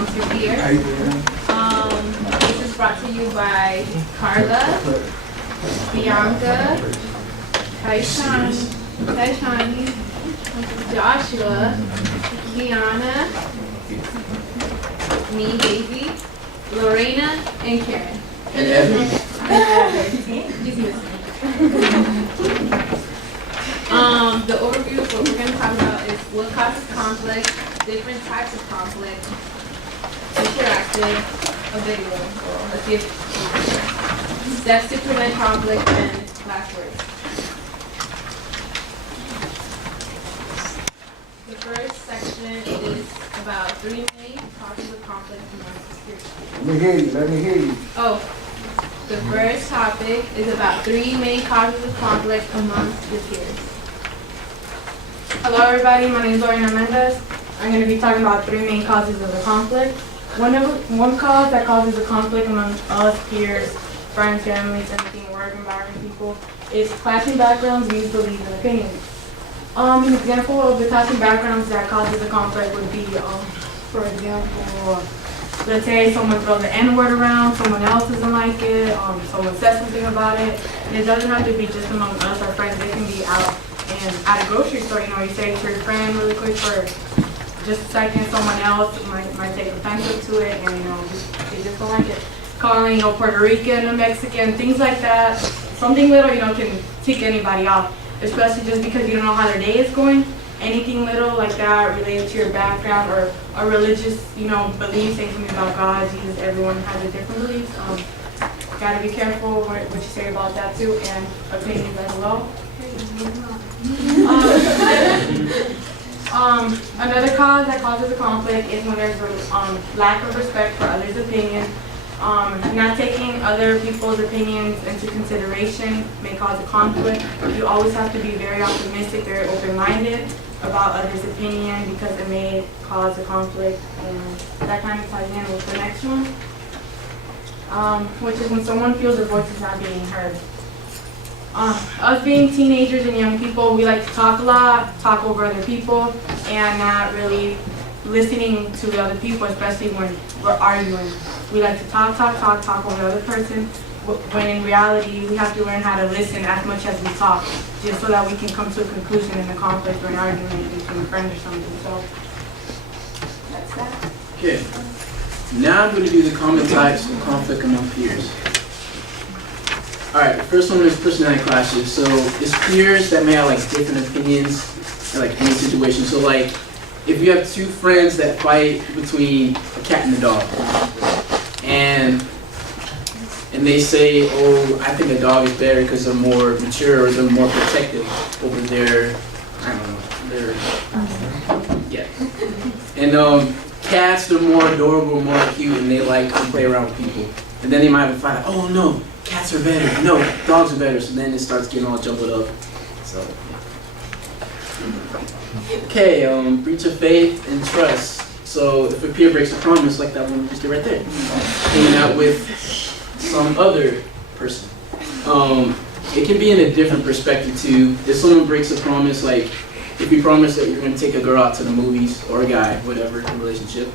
amongst your peers. This is brought to you by Carla, Bianca, Taishani, Joshua, Kiana, me, Daisy, Lorena, and Karen. And Evan. He's missing. The overview of what we're going to talk about is what causes conflict, different types of conflict, interactive, a video, or a gift, steps to prevent conflict, and last words. The first section is about 3 main causes of conflict amongst peers. Let me hear you. Oh, the first topic is about 3 main causes of conflict amongst your peers. Hello everybody, my name is Lorena Mendez. I'm going to be talking about 3 main causes of the conflict. One cause that causes a conflict among us, peers, friends, families, anything, work, environment, people, is clashing backgrounds, views, beliefs, and opinions. An example of the clashing backgrounds that causes a conflict would be, for example, let's say someone throws the N-word around, someone else doesn't like it, someone says something about it, and it doesn't have to be just among us, our friends. It can be out and at a grocery store, you say to your friend really quick for just a second, someone else might take offensive to it, and they just don't like it. Calling Puerto Rican or Mexican, things like that. Something little, can tick anybody off, especially just because you don't know how their day is going. Anything little like that related to your background or a religious, belief, saying something about God, Jesus, everyone has a different beliefs. Gotta be careful what you say about that too, and opinions as well. Another cause that causes a conflict is when there's lack of respect for others' opinion. Not taking other people's opinions into consideration may cause a conflict. You always have to be very optimistic, very open-minded about others' opinion because it may cause a conflict. And that kind of ties in with the next one, which is when someone feels their voice is not being heard. Us being teenagers and young people, we like to talk a lot, talk over other people, and not really listening to the other people, especially when we're arguing. We like to talk over the other person, when in reality, we have to learn how to listen as much as we talk, just so that we can come to a conclusion in a conflict or an argument between friends or something. So, that's that. Okay. Now I'm going to do the common types of conflict among peers. Alright, the first one is personality clashes. So it's peers that may have different opinions in any situation. So if you have 2 friends that fight between a cat and a dog, and they say, oh, I think a dog is better because they're more mature or they're more protective over their, yeah. And cats, they're more adorable, more cute, and they like to play around with people. And then they might have a fight, oh no, cats are better, no, dogs are better. So then it starts getting all jumbled up. So, yeah. Okay, breach of faith and trust. So if a peer breaks a promise, like that one we just did right there, hanging out with some other person. It can be in a different perspective too. If someone breaks a promise, if you promise that you're going to take a girl out to the movies, or a guy, whatever, in a relationship,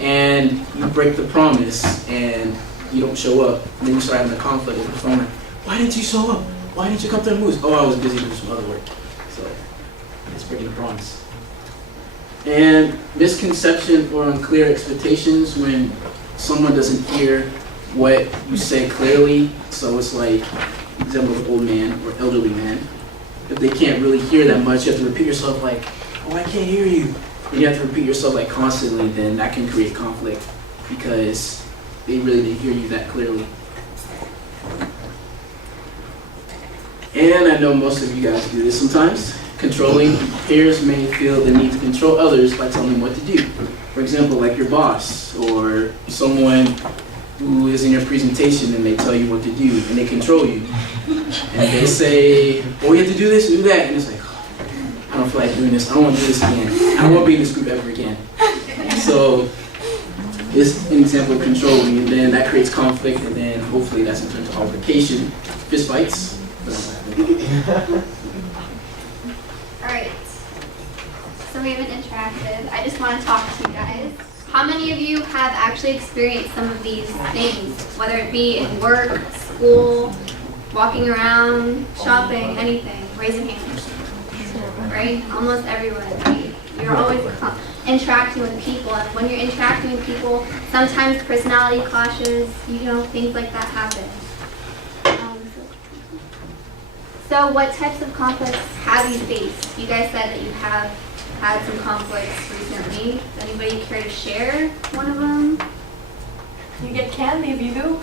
and you break the promise and you don't show up, and then you start having a conflict with the phone, why didn't you show up? Why didn't you come to the movies? Oh, I was busy doing some other work. So it's breaking the promise. And misconception or unclear expectations when someone doesn't hear what you say clearly. So it's example of old man or elderly man. If they can't really hear that much, you have to repeat yourself oh, I can't hear you. And you have to repeat yourself constantly, then that can create conflict because they really didn't hear you that clearly. And I know most of you guys do this sometimes. Controlling peers may feel the need to control others by telling them what to do. For example, your boss or someone who is in your presentation and they tell you what to do and they control you. And they say, oh, you have to do this, do that. And it's I don't feel like doing this. I don't want to do this again. I don't want to be in this group ever again. So it's an example of controlling, and then that creates conflict, and then hopefully that's in turn to altercation, fist fights. Alright, so we haven't interacted. I just want to talk to you guys. How many of you have actually experienced some of these things, whether it be in work, school, walking around, shopping, anything? Raise your hand. Right? Almost everyone, right? You're always interacting with people, and when you're interacting with people, sometimes personality clashes, things like that happen. So what types of conflicts have you faced? You guys said that you have had some conflicts recently. Does anybody care to share one of them? You get candy if you do.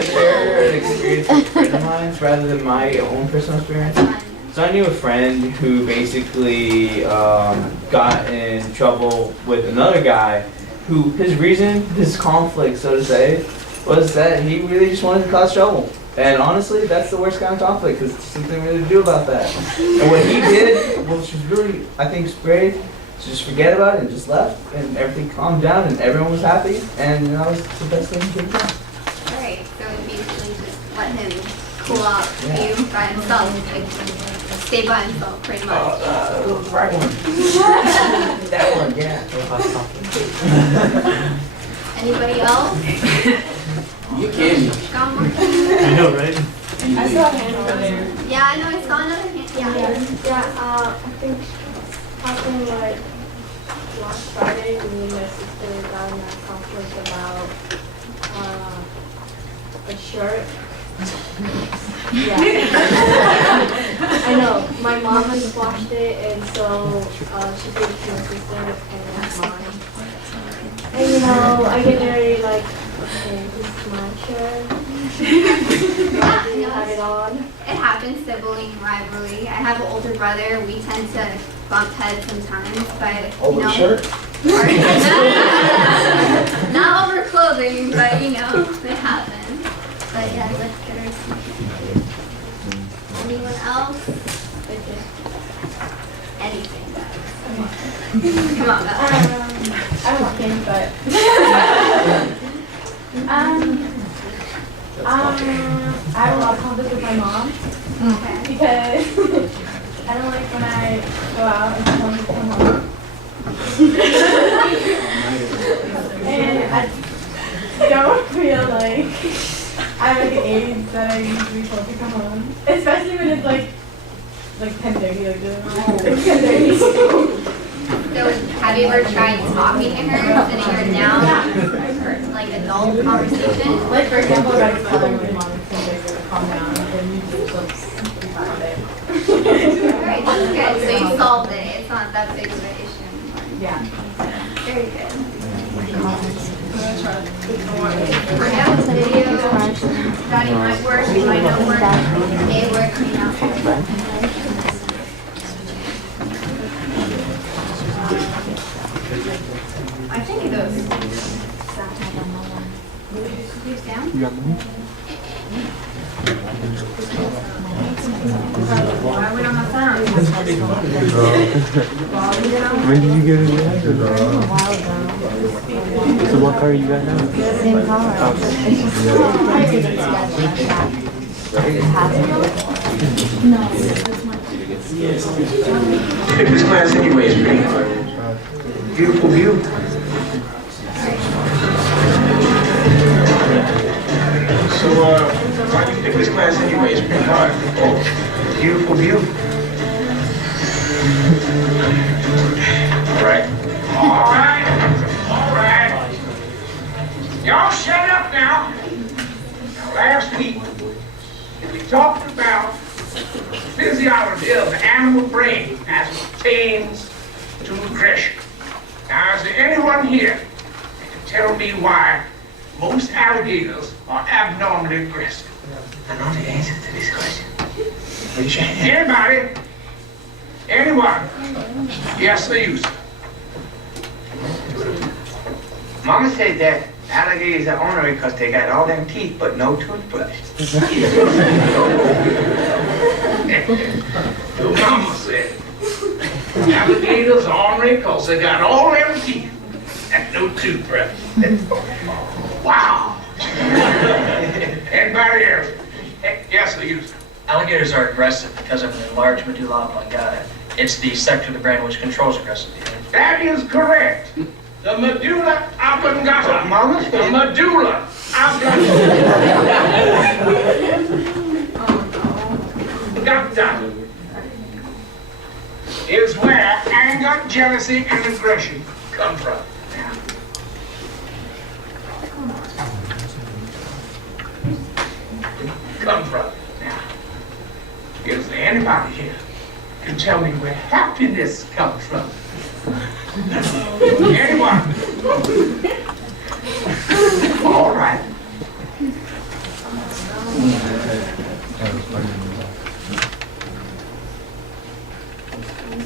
Share an experience with a friend of mine rather than my own personal experience. So I knew a friend who basically got in trouble with another guy who his conflict, so to say, was that he really just wanted to cause trouble. And honestly, that's the worst kind of conflict because there's something really to do about that. And what he did, which was really, I think, brave, to just forget about it and just left, and everything calmed down, and everyone was happy, and that was the best thing he could have done. Alright, so basically just let him cool off you by himself, like stay by himself pretty much. The right one. That one, yeah. Anybody else? You can. Got more? I know, right? I saw a hand over there. Yeah, I know, I saw another hand. Yeah. I think happened like last Friday. Me and my sister got in a conflict about a shirt. Yeah. I know. My mom has washed it, and so she gave it to my sister, and that's mine. And I get very like, okay, this is my shirt. You have it on. It happens, sibling rivalry. I have an older brother. We tend to bump heads sometimes, but Over the shirt? not over clothing, but it happens. But yeah, let's get our seat. Anyone else? Anything, guys. Come on, guys. I'm walking, but I have a lot of conflict with my mom Okay. because I don't like when I go out and tell me to come home. And I don't feel like I'm at the age that I usually supposed to come home, especially when it's like 10:30, like 10:30. So, have you ever tried talking to her, sitting her down, for like adult conversation? Like for example, if I was telling my mom it's gonna calm down, then you just like be fine with it. Alright, that's good. So you solved it. It's not that big of an issue anymore. Yeah. Very good. Yeah, video. Study might work, it might not work. May work, may not work. I think it goes. Goes down? Why we don't have sound? When did you get it? So what car you got now? Same car. Pick this class anyways, pretty hard. Beautiful view. So, why do you pick this class anyways, pretty hard? Oh, beautiful view. All right. Y'all shut up now. Now, last week, we talked about physiology of the animal brain as it pertains to aggression. Now, is there anyone here that can tell me why most alligators are abnormally aggressive? I know the answer to this question. Raise your hand. Anybody? Anyone? Yes, they use. Mama said that alligators are ornery because they got all them teeth but no toothbrush. Your mama said alligators are ornery because they got all them teeth and no toothbrush. Wow. Anybody else? Yes, they use. Alligators are aggressive because of an enlarged medulla oblongata. It's the sector of the brain which controls aggressive behavior. That is correct. The medulla oblongata. Mama, the medulla oblongata is where anger, jealousy, and aggression come from. Come from. Now, is there anybody here can tell me where happiness comes from? Anyone? All right.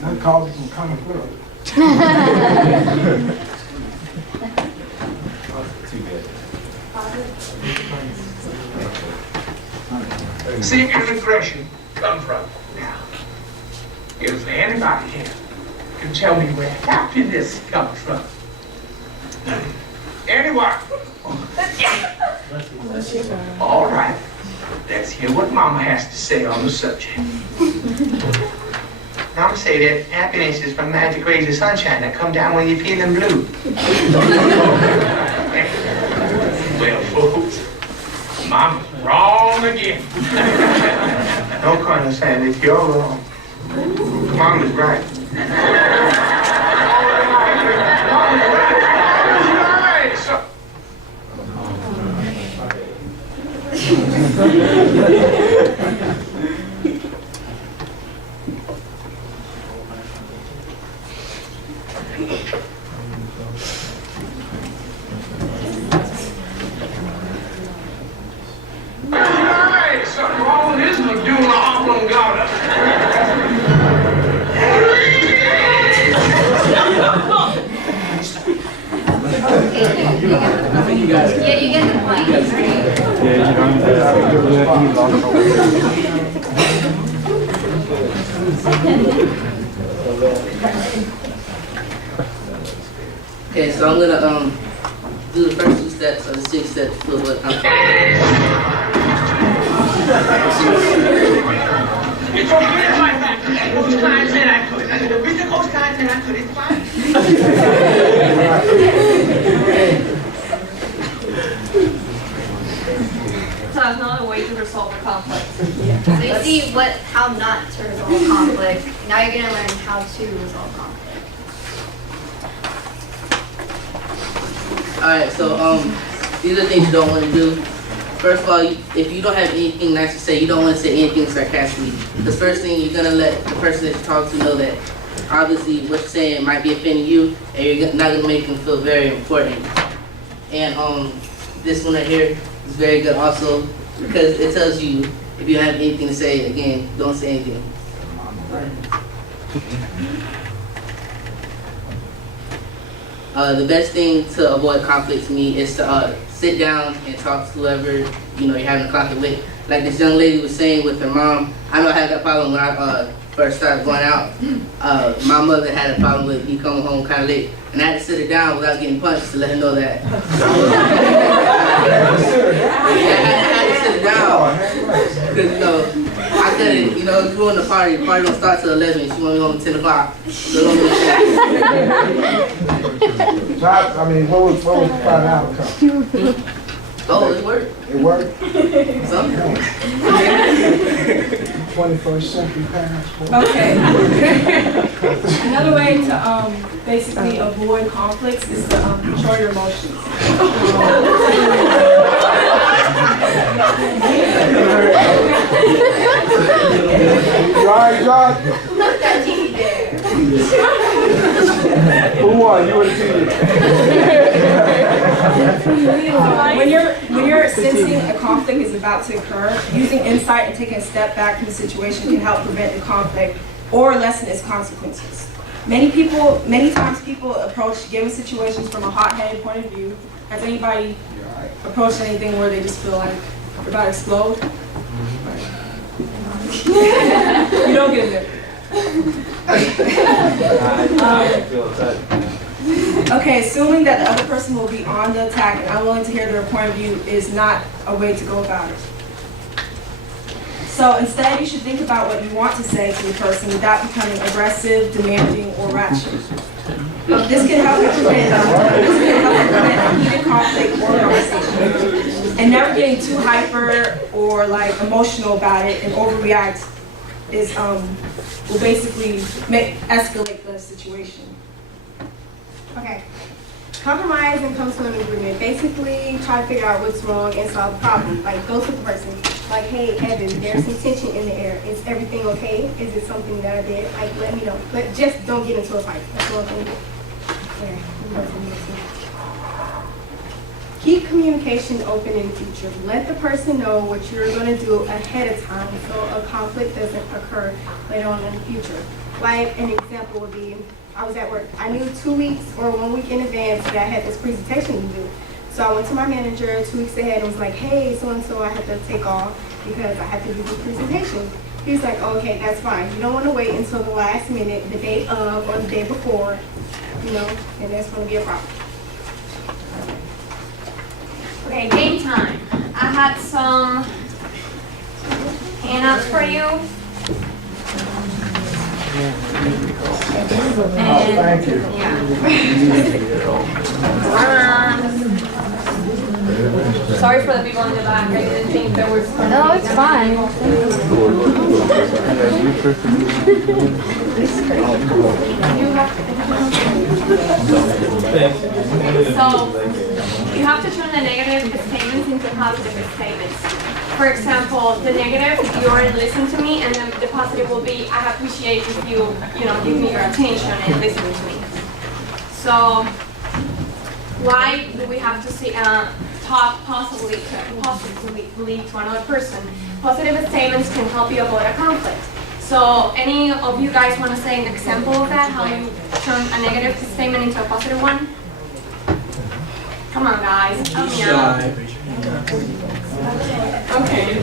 That causes some conflict. Too good. See, and aggression come from. Now, is there anybody here can tell me where happiness comes from? Anyone? All right. Let's hear what Mama has to say on the subject. Mama say that happiness is from magic rays of sunshine that come down when you're feeling blue. Well, folks, Mama's wrong again. No, Colonel Sanders, you're wrong. Mama's right. Right, so Alright, something wrong with this medulla oblongata. I think you got it. Yeah, you get the point. Yeah, you don't he lost Okay, so I'm gonna do the first 2 steps of the 6 steps to what I'm It's okay, it's like that. Coach Klein said I could. Mr. Coach Klein said I could. It's fine. So that's another way to resolve a conflict. So you see how not to resolve conflict. Now you're gonna learn how to resolve conflict. Alright, so these are things you don't want to do. First of all, if you don't have anything nice to say, you don't want to say anything sarcastically. The first thing, you're gonna let the person that you talk to know that obviously what you're saying might be offending you, and you're not gonna make them feel very important. And this one right here is very good also because it tells you if you have anything to say, again, don't say anything. The best thing to avoid conflict to me is to sit down and talk to whoever you're having a conflict with. Like this young lady was saying with her mom. I know I had that problem when I first started going out. My mother had a problem with me coming home kind of late, and I had to sit her down without getting punched to let her know that. I had to sit her down because I couldn't. It's ruin the party. The party don't start till 11. She want me home at 10 o'clock. So what was the final outcome? oh, it worked. It worked? Something. 21st century passport. Okay. Another way to basically avoid conflicts is to control your emotions. You alright, John? Look that TV there. Who won? You or the TV? When you're sensing a conflict is about to occur, using insight and taking a step back from the situation can help prevent the conflict or lessen its consequences. Many times people approach given situations from a hot-headed point of view. Has anybody approached anything where they just feel like they're about to explode? You don't get it. I feel touched. Okay, assuming that the other person will be on the attack and unwilling to hear their point of view is not a way to go about it. So instead, you should think about what you want to say to the person without becoming aggressive, demanding, or ratchet. This can help you prevent heated conflict or conversation. And never getting too hyper or like emotional about it and overreact is will basically escalate the situation. Okay. Compromise and come to an agreement. Basically, try to figure out what's wrong and solve the problem. Like, go to the person. Like, hey, Evan, there's some tension in the air. Is everything okay? Is it something that I did? Like, let me know. But just don't get into a fight. That's all I'm going to do. Okay. Keep communication open in the future. Let the person know what you're going to do ahead of time so a conflict doesn't occur later on in the future. Like, an example would be, I was at work. I knew 2 weeks or 1 week in advance that I had this presentation to do. So I went to my manager 2 weeks ahead and was like, hey, so-and-so, I have to take off because I have to do the presentation. He was like, okay, that's fine. You don't want to wait until the last minute, the day of or the day before, and that's going to be a problem. Okay, game time. I had some handouts for you. Thank you. Sorry for the people in the back. I didn't think there was. No, it's fine. So, you have to turn the negative statements into positive statements. For example, the negative, you already listened to me, and then the positive will be, I appreciate if you give me your attention and listen to me. So, why do we have to say, talk positively to another person? Positive statements can help you avoid a conflict. So, any of you guys want to say an example of that, how you turn a negative statement into a positive one? Come on, guys, help me out. Okay.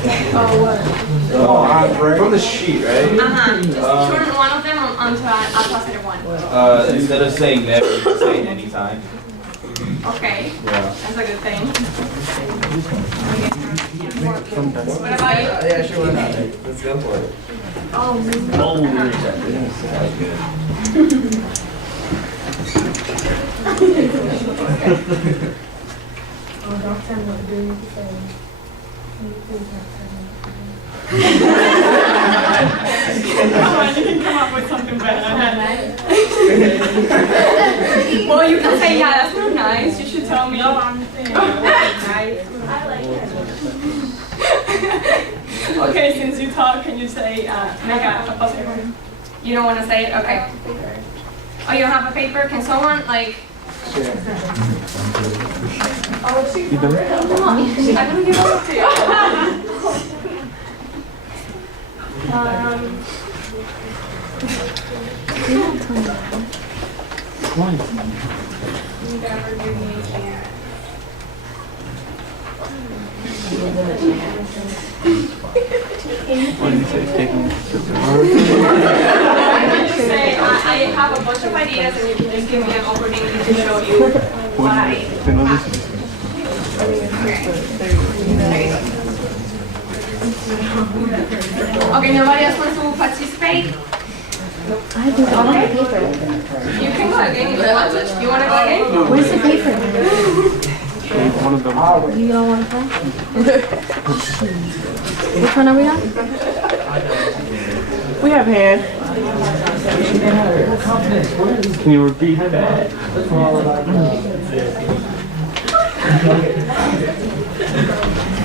From the sheet, right? Turn one of them onto a positive one. Instead of saying never, you can say anytime. Okay. Yeah. That's a good thing. What about you? Yeah, sure, why not? Let's go for it. Don't tell me what to do. Come on, you can come up with something better. Well, you can say, yeah, that's not nice. You should tell me. No, I'm saying nice. I like it. Okay, since you talk, can you say, make a positive one? You don't want to say it? Okay. Oh, you don't have a paper? Can someone, like... Oh, she's come on. I'm gonna give it up to you. Never give me a chance. What did you say? Taking it to the heart? I have a bunch of ideas and you can just give me an opportunity to show you what I Okay, nobody else wants to participate? I don't have the paper. You can go again if you want to. You want to go again? Where's the paper? One of them. You don't want to play? Which one are we on? We have hand. Can you repeat that?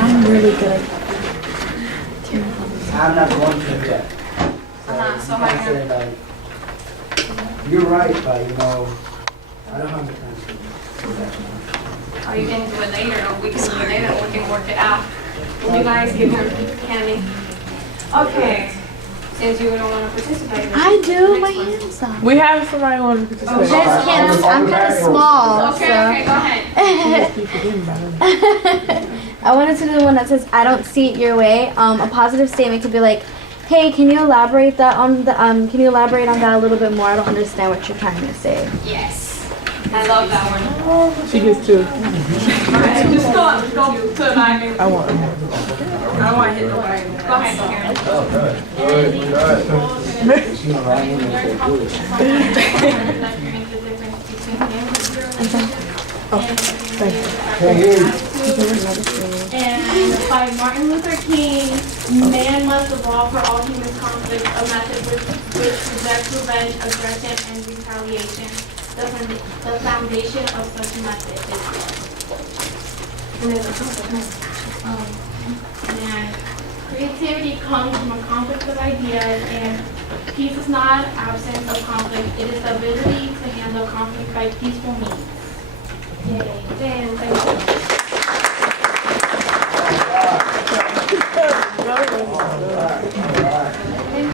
I'm really good. I'm not going to that. So how you gonna... You're right, but I don't have the time to do that. Or you can do it later, or we can do it later, or we can work it out. Will you guys give him candy? Okay. Since you don't want to participate. I do, my hands up. We have somebody who wants to participate. Just can't, I'm kind of small. Okay, so. okay, go ahead. I wanted to do the one that says, I don't see it your way. A positive statement could be like, hey, can you elaborate that on the, can you elaborate on that a little bit more? I don't understand what you're trying to say. Yes. I love that one. She gets two. Alright, just go to the back. I want them. don't want to hit nobody. Go ahead, Karen. Oh, good. And these goals are gonna be learn conflict resolution, document the difference between him and your relationship, and and by Martin Luther King, man must evolve for all human conflict, a method which rejects revenge, aggression, and retaliation. The foundation of such a method is love. And creativity comes from a conflict of ideas, and peace is not absence of conflict. It is the ability to handle conflict by peaceful means. Yay. Dan, thank you.